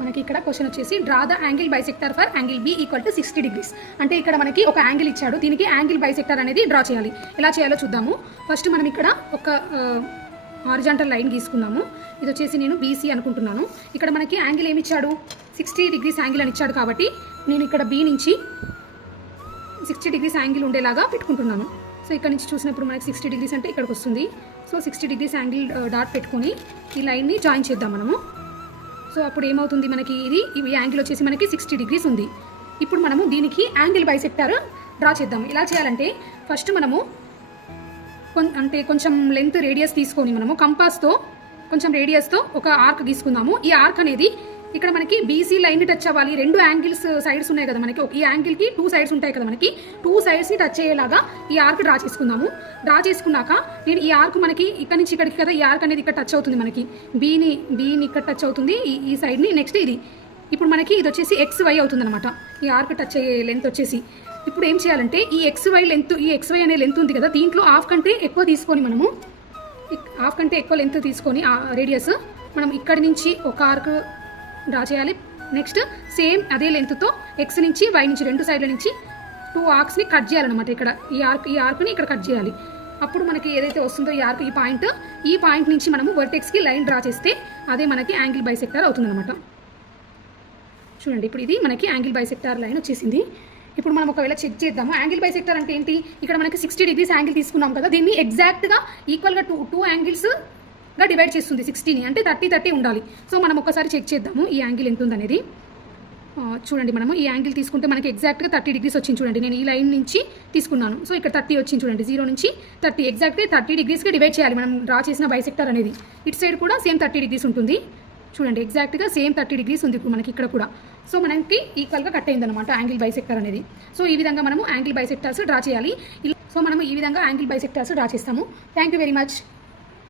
మనకి ఇక్కడ క్వశ్చన్ వచ్చేసి draw the angle bisector for angle B equal to 60 degrees. అంటే ఇక్కడ మనకి ఒక యాంగిల్ ఇచ్చాడు, దీనికి యాంగిల్ బైసెక్టర్ అనేది డ్రా చేయాలి. ఎలా చేయాలో చూద్దాము. ఫస్ట్ మనం ఇక్కడ ఒక హారిజాంటల్ లైన్ గీసుకుందాము. ఇది వచ్చేసి నేను బీసీ అనుకుంటున్నాను. ఇక్కడ మనకి యాంగిల్ ఏమి ఇచ్చాడు, 60 degrees యాంగిల్ అని ఇచ్చాడు. కాబట్టి నేను ఇక్కడ బి నుంచి 60 degrees యాంగిల్ ఉండేలాగా పెట్టుకుంటున్నాను. సో ఇక్కడ నుంచి చూసినప్పుడు మనకి 60 degrees అంటే ఇక్కడికి వస్తుంది. సో 60 degrees యాంగిల్ డాట్ పెట్టుకొని ఈ లైన్ని జాయిన్ చేద్దాం మనము. సో అప్పుడు ఏమవుతుంది, మనకి ఈ యాంగిల్ వచ్చేసి మనకి 60 degrees ఉంది. ఇప్పుడు మనము దీనికి యాంగిల్ బైసెక్టర్ డ్రా చేద్దాం. ఎలా చేయాలంటే ఫస్ట్ మనము కొంచెం లెంత్ రేడియస్ తీసుకొని మనము కంపాస్తో కొంచెం రేడియస్తో ఒక ఆర్క్ గీసుకుందాము. ఈ ఆర్క్ అనేది ఇక్కడ మనకి బీసీ లైన్ టచ్ అవ్వాలి. రెండు యాంగిల్స్ సైడ్స్ ఉన్నాయి కదా మనకి, ఈ యాంగిల్కి 2 sides ఉంటాయి కదా మనకి, 2 sides టచ్ అయ్యేలాగా ఈ ఆర్క్ డ్రా చేసుకుందాము. డ్రా చేసుకున్నాక నేను ఈ ఆర్క్ మనకి ఇక్కడ నుంచి ఇక్కడికి కదా, ఈ ఆర్క్ అనేది ఇక్కడ టచ్ అవుతుంది మనకి, బీని ఇక్కడ టచ్ అవుతుంది ఈ సైడ్ని. నెక్స్ట్ ఇది ఇప్పుడు మనకి ఇది వచ్చేసి XY అవుతుంది అనమాట, ఈ ఆర్క్ టచ్ అయ్యే లెంత్ వచ్చేసి. ఇప్పుడు ఏం చేయాలంటే ఈ XY లెంత్, ఈ XY అనే లెంత్ ఉంది కదా, దీంట్లో హాఫ్ కంటే ఎక్కువ తీసుకొని మనము హాఫ్ కంటే ఎక్కువ లెంత్ తీసుకొని రేడియస్ మనం ఇక్కడి నుంచి ఒక ఆర్క్ డ్రా చేయాలి. నెక్స్ట్ సేమ్ అదే లెంత్తో ఎక్స్ నుంచి వై నుంచి 2 సైడ్ల నుంచి 2 ఆర్క్స్ని కట్ చేయాలన్నమాట. ఇక్కడ ఈ ఆర్క్ని ఇక్కడ కట్ చేయాలి. అప్పుడు మనకి ఏదైతే వస్తుందో ఈ ఆర్క్, ఈ పాయింట్ నుంచి మనము వర్టెక్స్కి లైన్ డ్రా చేస్తే అదే మనకి యాంగిల్ బైసెక్టర్ అవుతుందన్నమాట. చూడండి, ఇప్పుడు ఇది మనకి యాంగిల్ బైసెక్టర్ లైన్ వచ్చేసింది. ఇప్పుడు మనం ఒకవేళ చెక్ చేద్దాము యాంగిల్ బైసెక్టర్ అంటే ఏంటి. ఇక్కడ మనకి 60 degrees యాంగిల్ తీసుకున్నాం కదా, దీన్ని ఎగ్జాక్ట్గా ఈక్వల్గా టూ యాంగిల్స్ గా డివైడ్ చేస్తుంది. 60ని అంటే 30 ఉండాలి. సో మనం ఒకసారి చెక్ చేద్దాము ఈ యాంగిల్ ఎంత ఉందనేది. చూడండి, మనము ఈ యాంగిల్ తీసుకుంటే మనకి ఎగ్జాక్ట్గా 30 degrees వచ్చింది. చూడండి, నేను ఈ లైన్ నుంచి తీసుకున్నాను. సో ఇక్కడ 30 వచ్చింది. చూడండి, 0 నుంచి 30 ఎగ్జాక్ట్గా 30 degreesకి డివైడ్ చేయాలి మనం డ్రా చేసిన బైసెక్టర్ అనేది. ఇటు సైడ్ కూడా సేమ్ 30 degrees ఉంటుంది. చూడండి, ఎగ్జాక్ట్గా సేమ్ 30 degrees ఉంది ఇప్పుడు మనకి ఇక్కడ కూడా. సో మనకి ఈక్వల్గా కట్ అయిందనమాట యాంగిల్ బైసెక్టర్ అనేది. సో ఈ విధంగా మనము యాంగిల్ బైసెక్టర్స్ డ్రా చేయాలి. సో మనము ఈ విధంగా యాంగిల్ బైసెక్టర్స్ డ్రా చేస్తాము. Thank you very much.